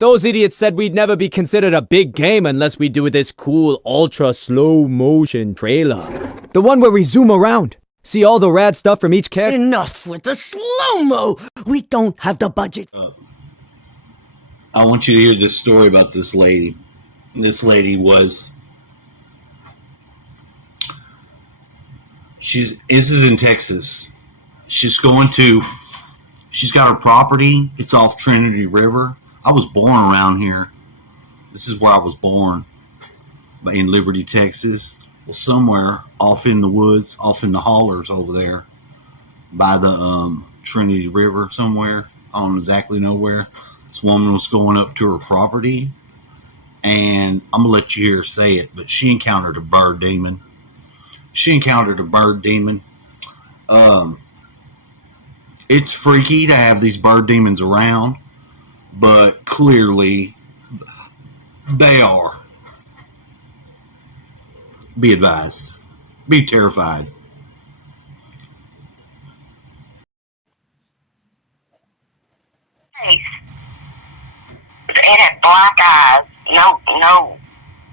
Those idiots said we'd never be considered a big game unless we do this cool ultra slow motion trailer. The one where we zoom around. See all the rad stuff from each character. Enough with the slow-mo! We don't have the budget. I want you to hear this story about this lady. This lady was... This is in Texas. She's got her property. It's off Trinity River. I was born around here. This is where I was born. In Liberty, Texas. Well, somewhere off in the woods, off in the hollers over there by the Trinity River somewhere. I don't exactly know where. This woman was going up to her property, and I'm going to let you hear her say it, but she encountered a bird demon. It's freaky to have these bird demons around, but clearly they are. Be advised. Be terrified. It had black eyes, no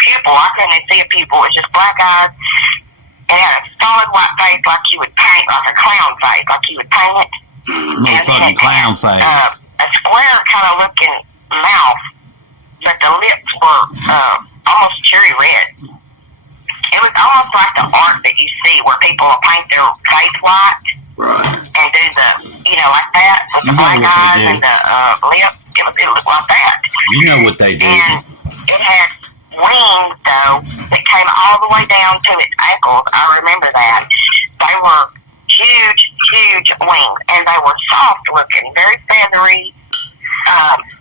pupil. I couldn't see a pupil. It was just black eyes. It had a solid white face like you would paint, like a clown face, like you would paint it. Motherfucking clown face. A square kind of looking mouth, but the lips were almost cherry red. It was almost like the art that you see where people will paint their face white. Right. And do the, like that, with the black eyes and the lips. It looked like that. You know what they do. And it had wings, though, that came all the way down to its ankles. I remember that. They were huge, huge wings, and they were soft looking, very feathery.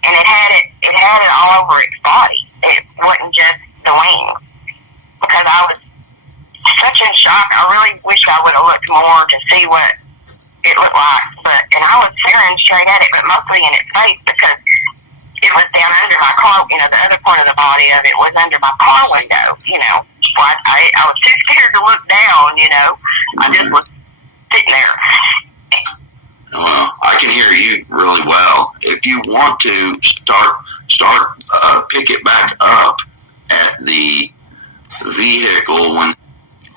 And it had it all over its body. It wasn't just the wings. Because I was such in shock. I really wish I would have looked more to see what it looked like. And I was staring straight at it, but mostly in its face because it was down under my car. The other part of the body of it was under my car window. So I was too scared to look down. I just was sitting there. Well, I can hear you really well. If you want to pick it back up at the vehicle when...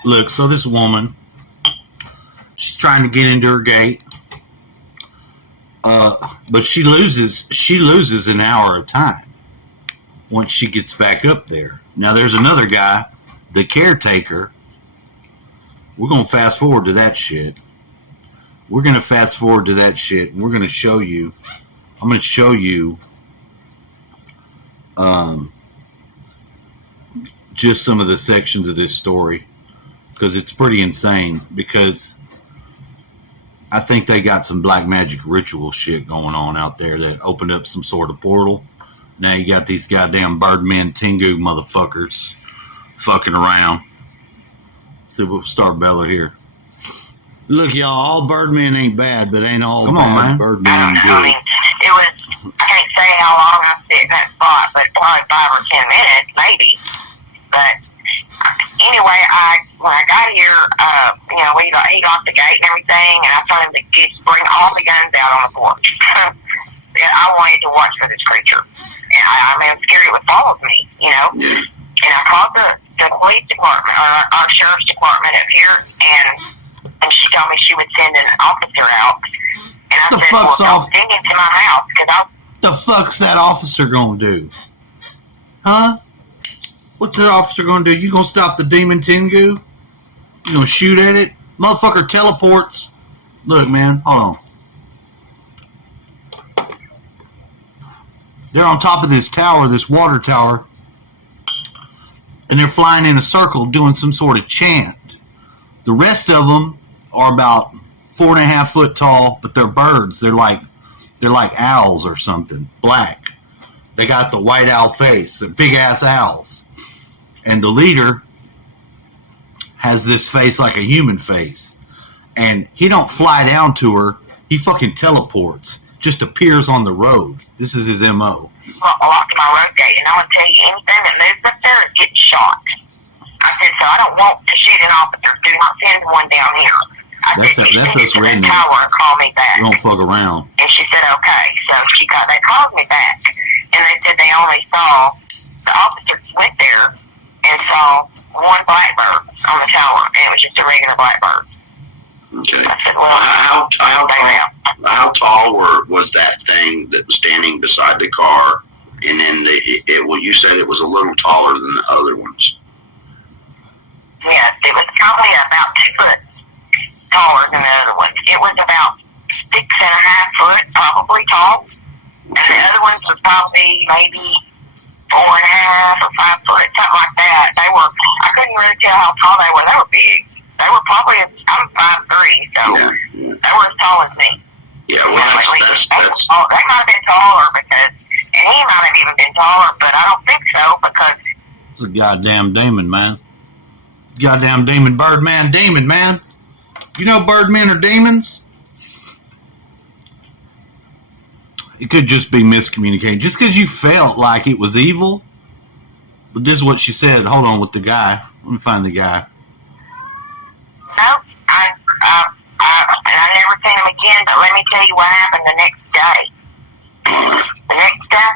Look, so this woman, she's trying to get into her gate, but she loses an hour of time once she gets back up there. Now there's another guy, the caretaker. We're gonna fast forward to that shit. And we're gonna show you. I'm gonna show you just some of the sections of this story because it's pretty insane, because I think they got some black magic ritual shit going on out there that opened up some sort of portal. Now you got these goddamn Birdman Tengu motherfuckers fucking around. So we'll start Bella here. Look, y'all, all Birdmen ain't bad, but ain't all bad Birdmen good. I can't say how long I sit in that spot, but probably 5 or 10 minutes, maybe. But anyway, when I got here, he locked the gate and everything, and I told him to bring all the guns out on the porch. I wanted to watch for this creature. And I'm scared it would follow me, Yeah. And I called the police department, or our sheriff's department up here, and she told me she would send an officer out. And I said, don't send him to my house, because The fuck's that officer gonna do? Huh? What's the officer gonna do? You gonna stop the demon Tengu? You gonna shoot at it? Motherfucker teleports. Look, man, hold on. They're on top of this tower, this water tower, and they're flying in a circle doing some sort of chant. The rest of them are about 4.5 foot tall, but they're birds. They're like owls or something, black. They got the white owl face. They're big ass owls. And the leader has this face like a human face. And he don't fly down to her. He fucking teleports. Just appears on the road. This is his M.O. Locked my road gate, and I'm going to tell you, anything that moves up there gets shot. I said, so I don't want to shoot an officer. Do not send one down here. That's us rednecks. Tower and call me back. Don't fuck around. And she said, okay. So they called me back. And they said only saw, the officers went there and saw one blackbird on the tower, and it was just a regular blackbird. Okay. I said, well, how tall was that thing that was standing beside the car? And then you said it was a little taller than the other ones. yes, it was probably about 2 foot taller than the other ones. It was about 6.5 foot, probably tall. And the other ones were probably maybe 4.5 or 5 foot, something like that. I couldn't really tell how tall they were. They were big. They were probably, I'm 5'3", so they were as tall as me. Yeah, well, that's they might have been taller because, and he might have even been taller, but I don't think so because. It's a goddamn demon, man. Goddamn demon, Birdman, demon, man. You know Birdmen are demons? It could just be miscommunication. Just because you felt like it was evil. But this is what she said. Hold on with the guy. Let me find the guy. No, and I never seen him again, but let me tell you what happened the next day. The next day,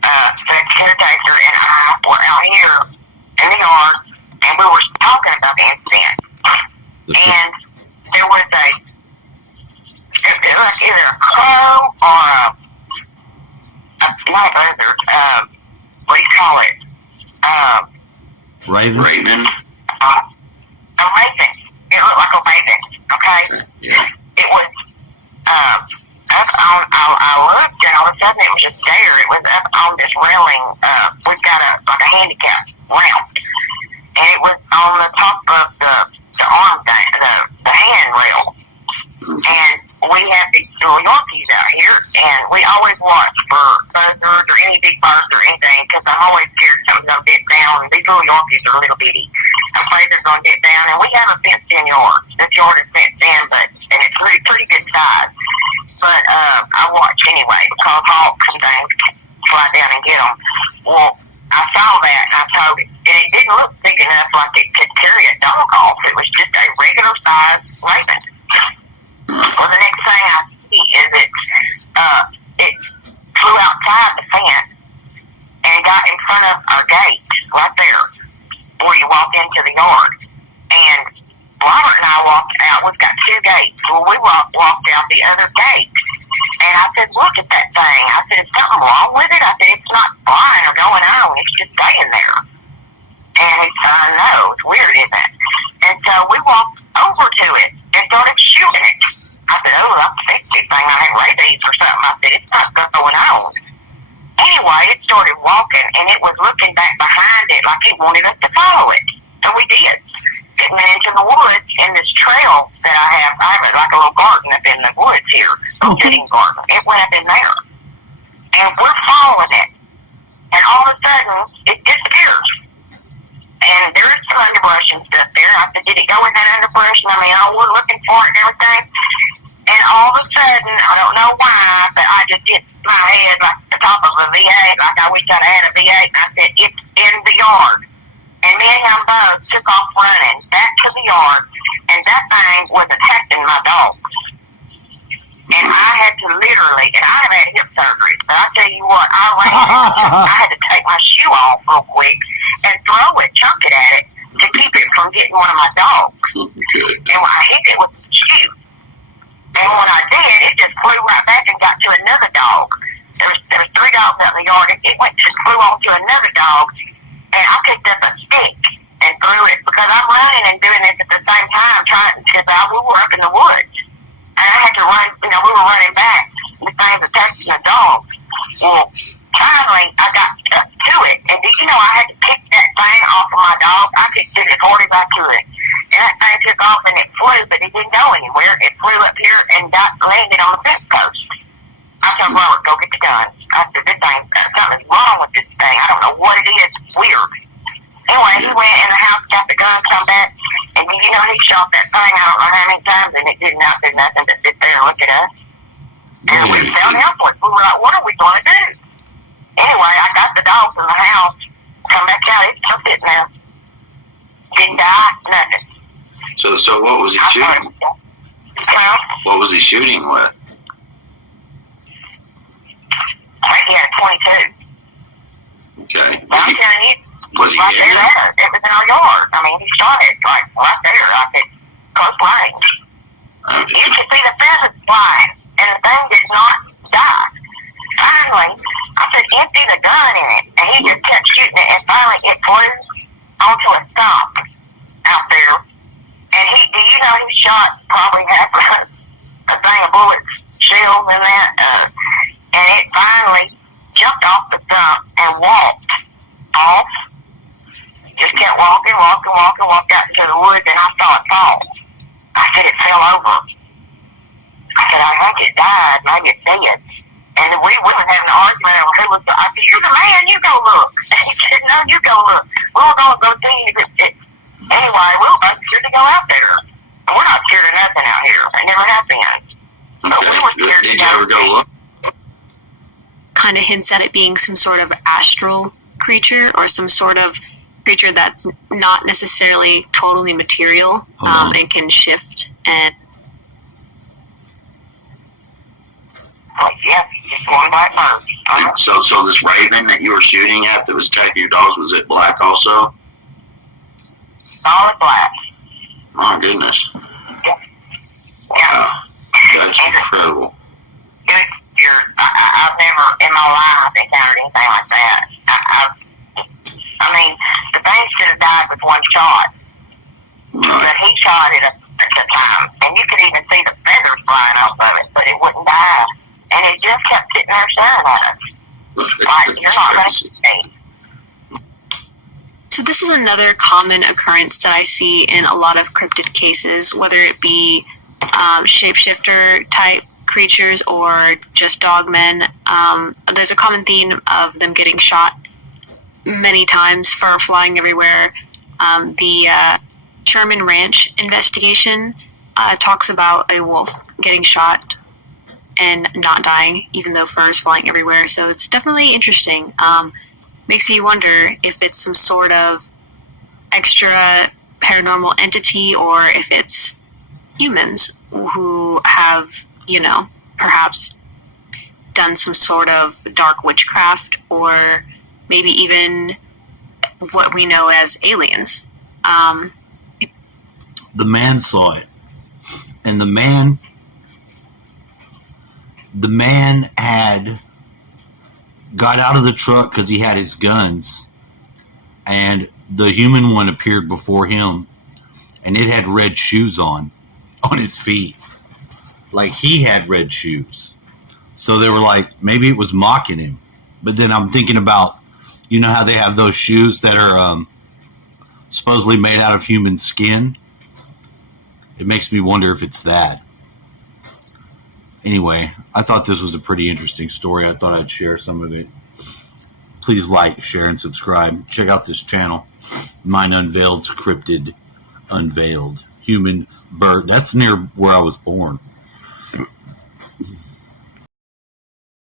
the caretaker and I were out here in the yard, and we were talking about the incident. And there was it was either a crow or not a buzzard, what do you call it? Raven. A raven. It looked like a raven, okay? Yeah. It was, up on, I looked and all of a sudden it was just there. It was up on this railing, we've got like a handicap ramp. And it was on the top of the arm thing, the handrail. And we have these little Yorkies out here, and we always watch for buzzards or any big birds or anything, because I'm always scared something's going to get down. These little Yorkies are little bitty. I'm afraid they're going to get down, and we have a fenced-in yard. This yard is fenced in, and it's pretty good size. But I watch anyway, because hawks and things fly down and get them. Well, I saw that, and I told it, and it didn't look big enough like it could carry a dog off. It was just a regular-sized raven. Well, the next thing I see is it flew outside the fence and got in front of our gate right there where you walk into the yard. And Robert and I walked out. We've got 2 gates. Well, we walked out the other gate. And I said, look at that thing. I said, is something wrong with it? I said, it's not flying or going on. It's just staying there. And he said, no, it's weird, isn't it? And so we walked over to it and started shooting it. I said, oh, that's a safety thing. I had rabies or something. I said, it's not going on. Anyway, it started walking, and it was looking back behind it like it wanted us to follow it. So we did. It went into the woods in this trail that I have like a little garden up in the woods here, a sitting garden. It went up in there. And we're following it. And all of a sudden, it disappears. And there is some underbrush and stuff there. I said, did it go in that underbrush? And I mean, we're looking for it and everything. And all of a sudden, I don't know why, but I just hit my head like the top of a V8, like I wish I'd had a V8. And I said, it's in the yard. And me and him both took off running back to the yard, and that thing was attacking my dogs. And I had to literally, and I have had hip surgery, but I tell you what, I ran, I had to take my shoe off real quick and throw it, chunk it at it, to keep it from getting one of my dogs. Good. And when I hit it with the shoe, and when I did, it just flew right back and got to another dog. There was 3 dogs out in the yard, and it flew on to another dog, and I picked up a stick and threw it, because I'm running and doing this at the same time, we were up in the woods. And I had to run, we were running back, the things attacking the dogs. Well, finally, I got up to it, and I had to pick that thing off of my dog. I could get as hard as I could. And that thing took off, and it flew, but it didn't go anywhere. It flew up here and landed on the fence post. I told Robert, go get the gun. I said, this thing, something's wrong with this thing. I don't know what it is. It's weird. Anyway, he went in the house, got the gun, come back, and he shot that thing I don't know how many times, and it did not do nothing but sit there and look at us. And we felt helpless. We were like, what are we going to do? Anyway, I got the dogs in the house, come back out, it's still sitting there. Didn't die, nothing. So what was he shooting? What was he shooting with? I think he had a 22. Was he right hitting there, it? it was in our yard. I mean, he shot it like right there, like at close range. You could see the pheasants flying, and the thing did not die. Finally, I said, empty the gun in it, and he just kept shooting it, and finally it flew onto a stump out there. And do you know he shot probably half a thing of bullets, shells in that, and it finally jumped off the stump and walked off. Just kept walking, walked out into the woods, and I saw it fall. I said, it fell over. I said, I think it died, maybe it's dead. And we were having an argument over who was I said, you're the man, you go look. He said, no, you go look. We're going to go see if it. Anyway, we were both scared to go out there. And we're not scared of nothing out here. I never have been. But we were scared Did to you ever go look? Kind of hints at it being some sort of astral creature or some sort of creature that's not necessarily totally material and can shift and yeah, just one black bird. So this raven that you were shooting at that was attacking your dogs, was it black also? Solid black. My goodness. Yeah. Wow. That's incredible. I've never in my life encountered anything like that. I mean, the thing should have died with one shot. But he shot it at the time. And you could even see the feathers flying off of it, but it wouldn't die. And it just kept sitting there staring at us. Like, you're not going to get me. So this is another common occurrence that I see in a lot of cryptid cases, whether it be shapeshifter type creatures or just dogmen. There's a common theme of them getting shot many times for flying everywhere. The Sherman Ranch investigation talks about a wolf getting shot and not dying, even though fur is flying everywhere. So it's definitely interesting. Makes you wonder if it's some sort of extra paranormal entity or if it's humans who have, perhaps done some sort of dark witchcraft or maybe even what we know as aliens. The man saw it, and the man had got out of the truck because he had his guns, and the human one appeared before him, and it had red shoes on his feet, like he had red shoes. So they were like, maybe it was mocking him. But then I'm thinking about, you know how they have those shoes that are supposedly made out of human skin? It makes me wonder if it's that. Anyway, I thought this was a pretty interesting story. I thought I'd share some of it. Please like, share, and subscribe. Check out this channel. Mine Unveiled's Cryptid Unveiled. Human bird. That's near where I was born.